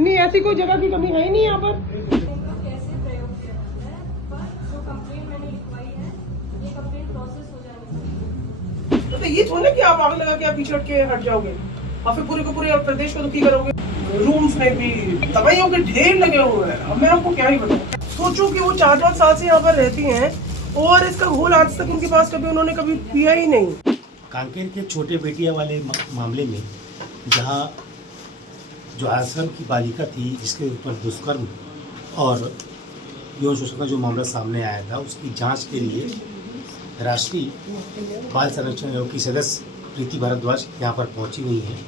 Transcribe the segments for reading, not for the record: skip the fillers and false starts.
नहीं, ऐसी कोई जगह की कमी है ही नहीं यहाँ पर। कैसे प्रयोग किया जाता है, पर जो कंप्लेंट मैंने लिखवाई है ये कंप्लेंट प्रोसेस हो जानी चाहिए। तो ये थोड़ा कि आप आग लगा के आप पीछे हट के हट जाओगे और फिर पूरे को पूरे प्रदेश को दुखी करोगे। रूम्स में भी दवाइयों के ढेर लगे हुए हैं। अब मैं आपको क्या ही बताऊं। सोचो कि वो 4-5 साल से यहाँ पर रहती हैं और इसका घोल आज तक उनके पास उन्होंने कभी पिया ही नहीं। कांकेर के छोटे बेटिया वाले मामले में जहां जो आश्रम की बालिका थी जिसके ऊपर दुष्कर्म और यौन शोषण का जो मामला सामने आया था, उसकी जांच के लिए राष्ट्रीय बाल संरक्षण आयोग की सदस्य प्रीति भारद्वाज यहाँ पर पहुँची हुई हैं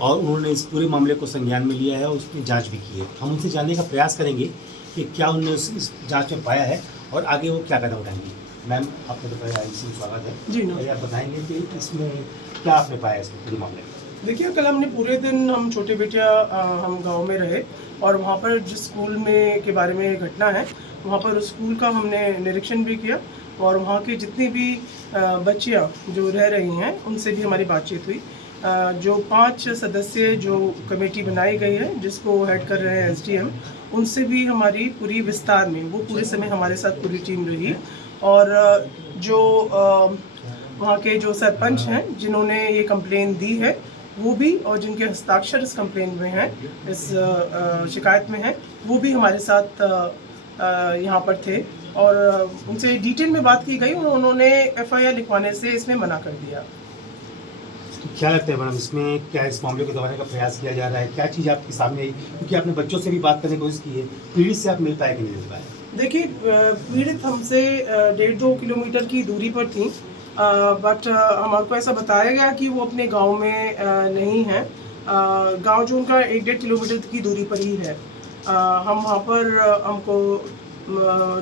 और उन्होंने इस पूरे मामले को संज्ञान में लिया है और उसकी जांच भी की है। हम उनसे जानने का प्रयास करेंगे कि क्या उन्होंने इस जांच में पाया है और आगे वो क्या कदम उठाएंगी। मैम, आपका बताया इसमें स्वागत है जी। आप बताएंगे कि इसमें क्या आपने पाया इसमें पूरे मामले में। देखिए, कल हमने पूरे दिन हम छोटे बेटिया हम गांव में रहे और वहाँ पर जिस स्कूल में के बारे में घटना है वहाँ पर उस स्कूल का हमने निरीक्षण भी किया और वहाँ की जितनी भी बच्चियाँ जो रह रही हैं उनसे भी हमारी बातचीत हुई। जो 5 सदस्य जो कमेटी बनाई गई है जिसको हेड कर रहे हैं SDM, उनसे भी हमारी पूरी विस्तार में वो पूरे समय हमारे साथ पूरी टीम रही और जो वहाँ के जो सरपंच हैं जिन्होंने ये कंप्लेन दी है वो भी और जिनके हस्ताक्षर इस कंप्लेन में हैं, इस शिकायत में हैं, वो भी हमारे साथ यहाँ पर थे और उनसे डिटेल में बात की गई। उन्होंने FIR लिखवाने से इसमें मना कर दिया। क्या लगता है मैडम, इसमें क्या इस मामले को दबाने का प्रयास किया जा रहा है? क्या चीज़ आपके सामने आई? क्योंकि आपने बच्चों से भी बात करने की कोशिश की है, पीड़ित से आप मिल पाए कि नहीं मिल पाए? देखिए, पीड़ित हमसे 1.5-2 किलोमीटर की दूरी पर थी, बट हमको ऐसा बताया गया कि वो अपने गांव में नहीं है। गांव जो उनका 1-1.5 किलोमीटर की दूरी पर ही है। हम वहाँ पर हमको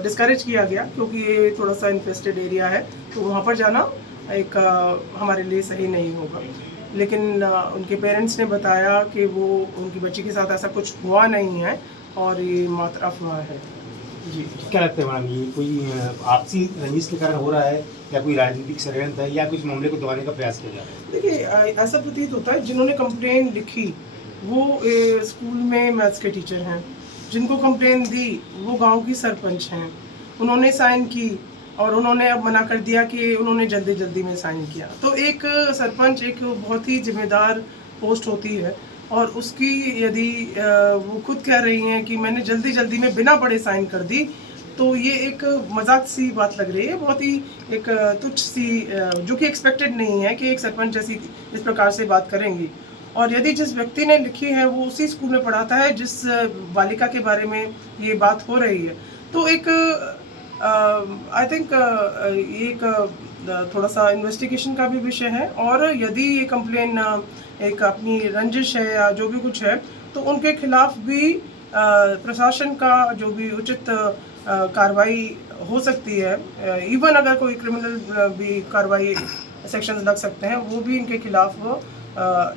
डिस्करेज किया गया क्योंकि ये थोड़ा सा इन्फेस्टेड एरिया है, तो वहाँ पर जाना एक हमारे लिए सही नहीं होगा। लेकिन उनके पेरेंट्स ने बताया कि वो उनकी बच्ची के साथ ऐसा कुछ हुआ नहीं है और ये मात्र अफवाह है। जी। क्या लगता है मैडम, ये कोई आपसी रंजिश के कारण हो रहा है या कोई राजनीतिक षड्यंत्र है या कुछ मामले को दबाने का प्रयास किया जा रहा है? देखिए, ऐसा प्रतीत होता है जिन्होंने कंप्लेन लिखी वो स्कूल में मैथ्स के टीचर हैं, जिनको कंप्लेन दी वो गांव की सरपंच हैं, उन्होंने साइन की और उन्होंने अब मना कर दिया कि उन्होंने जल्दी में साइन किया। तो एक सरपंच एक बहुत ही जिम्मेदार पोस्ट होती है और उसकी यदि वो खुद कह रही हैं कि मैंने जल्दी में बिना पढ़े साइन कर दी, तो ये एक मजाक सी बात लग रही है, बहुत ही एक तुच्छ सी, जो कि एक्सपेक्टेड नहीं है कि एक सरपंच ऐसी इस प्रकार से बात करेंगी। और यदि जिस व्यक्ति ने लिखी है वो उसी स्कूल में पढ़ाता है जिस बालिका के बारे में ये बात हो रही है, तो एक आई थिंक एक थोड़ा सा इन्वेस्टिगेशन का भी विषय है। और यदि ये कंप्लेन एक अपनी रंजिश है या जो भी कुछ है, तो उनके खिलाफ भी प्रशासन का जो भी उचित कार्रवाई हो सकती है। इवन अगर कोई क्रिमिनल भी कार्रवाई सेक्शंस लग सकते हैं, वो भी इनके खिलाफ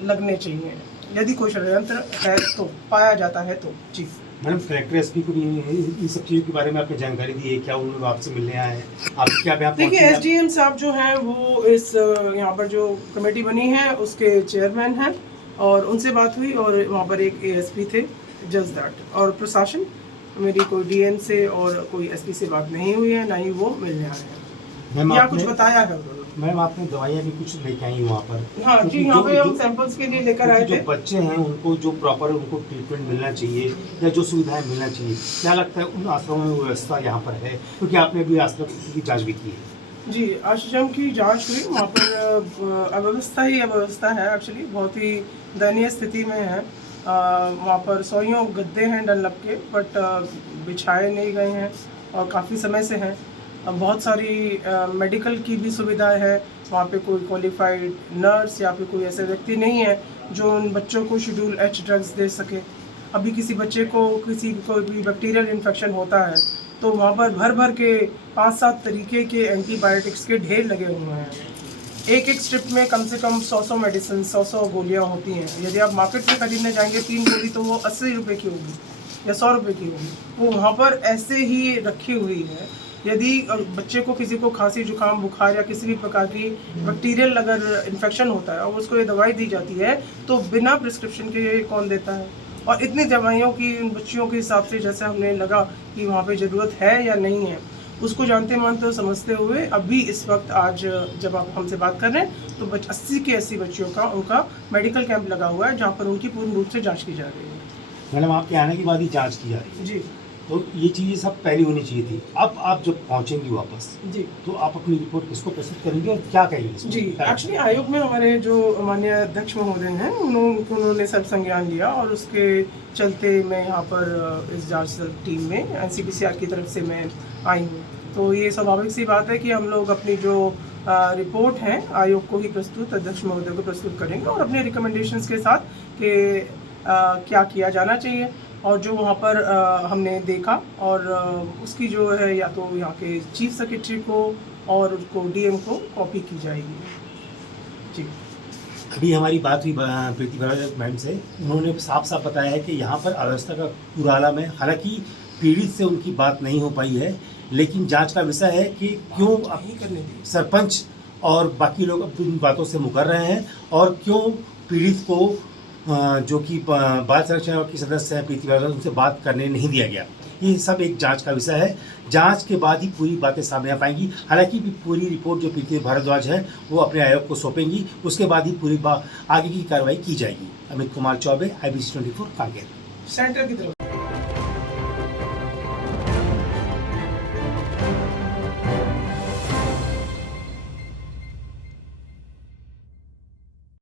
लगने चाहिए यदि कोई षड्यंत्र है तो, पाया जाता है तो। जी मैडम, कलेक्टर SP को भी इन सब चीज़ों के बारे में आपने जानकारी दी है? क्या उन्होंने आपसे मिलने आए हैं? आप क्या देखिए, SDM साहब जो हैं वो इस यहाँ पर जो कमेटी बनी है उसके चेयरमैन हैं और उनसे बात हुई और वहाँ पर एक ASP थे, जस्ट दैट। और प्रशासन, मेरी कोई DN से और कोई SP से बात नहीं हुई है, ना ही वो मिलने आए हैं या कुछ बताया है उन्होंने। मैम, आपने दवाइयाँ भी कुछ लेके आई वहाँ पर? हाँ जी, यहाँ पे हम सैंपल्स के लिए लेकर आए थे। जो बच्चे हैं उनको जो प्रॉपर उनको ट्रीटमेंट मिलना चाहिए या जो सुविधाएं मिलना चाहिए, क्या लगता है उन आश्रमों में व्यवस्था यहाँ पर है? क्योंकि आपने भी आश्रम की जाँच भी की है। जी, आश्रम की जांच हुई, वहाँ पर अव्यवस्था ही अव्यवस्था है। एक्चुअली बहुत ही दयनीय स्थिति में है। वहाँ पर 100 गद्दे हैं डनलप के, बट बिछाए नहीं गए हैं और काफ़ी समय से हैं। बहुत सारी मेडिकल की भी सुविधाएं है, वहाँ पे कोई क्वालिफाइड नर्स या फिर कोई ऐसे व्यक्ति नहीं है जो उन बच्चों को शेड्यूल H ड्रग्स दे सके। अभी किसी बच्चे को किसी को भी बैक्टीरियल इन्फेक्शन होता है तो वहाँ पर भर के 5-7 तरीके के एंटीबायोटिक्स के ढेर लगे हुए हैं। एक स्ट्रिप में कम से कम 100 मेडिसिन, 100 गोलियाँ होती हैं। यदि आप मार्केट में खरीदने जाएंगे 3 गोली तो वो 80 रुपये की होगी या 100 रुपये की होगी, वो वहाँ पर ऐसे ही रखी हुई है। यदि बच्चे को किसी को खांसी, जुकाम, बुखार या किसी भी प्रकार की बैक्टीरियल अगर इन्फेक्शन होता है और उसको ये दवाई दी जाती है तो बिना प्रिस्क्रिप्शन के कौन देता है? और इतनी दवाइयों की उन बच्चियों के हिसाब से जैसे हमने लगा कि वहाँ पे ज़रूरत है या नहीं है, उसको जानते मानते और समझते हुए अभी इस वक्त आज जब आप हमसे बात कर रहे हैं तो 80 के 80 बच्चियों का उनका मेडिकल कैंप लगा हुआ है, जहाँ पर उनकी पूर्ण रूप से जाँच की जा रही है। मैडम आपके आने के बाद ही जांच की जा रही है, जी तो ये चीज़ें सब पहले होनी चाहिए थी। अब आप जब पहुंचेंगी वापस जी तो आप अपनी रिपोर्ट किसको प्रस्तुत करेंगे और क्या कहेंगे इसमें? जी एक्चुअली आयोग में हमारे जो माननीय अध्यक्ष महोदय हैं उन्होंने सब संज्ञान लिया और उसके चलते मैं यहाँ पर इस जांच टीम में एनसीपीसीआर की तरफ से मैं आई हूँ। तो ये स्वाभाविक सी बात है कि हम लोग अपनी जो रिपोर्ट है आयोग को ही प्रस्तुत, अध्यक्ष महोदय को प्रस्तुत करेंगे और अपने रिकमेंडेशंस के साथ कि क्या किया जाना चाहिए और जो वहाँ पर हमने देखा और उसकी जो है या तो यहाँ के चीफ सेक्रेटरी को और उसको डीएम को कॉपी की जाएगी। जी अभी हमारी बात हुई प्रीति भारद्वाज मैम से, उन्होंने साफ साफ बताया है कि यहाँ पर अव्यवस्था का पूरा आलम है। हालांकि पीड़ित से उनकी बात नहीं हो पाई है, लेकिन जांच का विषय है कि क्यों सरपंच और बाकी लोग अब इन बातों से मुकर रहे हैं और क्यों पीड़ित को जो कि बाल संरक्षण की सदस्य हैं प्रीति भारद्वाज, उनसे बात करने नहीं दिया गया। ये सब एक जांच का विषय है। जांच के बाद ही पूरी बातें सामने आ पाएंगी। हालांकि पूरी रिपोर्ट जो प्रीति भारद्वाज है वो अपने आयोग को सौंपेंगी, उसके बाद ही पूरी आगे की कार्रवाई की जाएगी। अमित कुमार चौबे, IBC 24 कांकेर। सेंटर की तरफ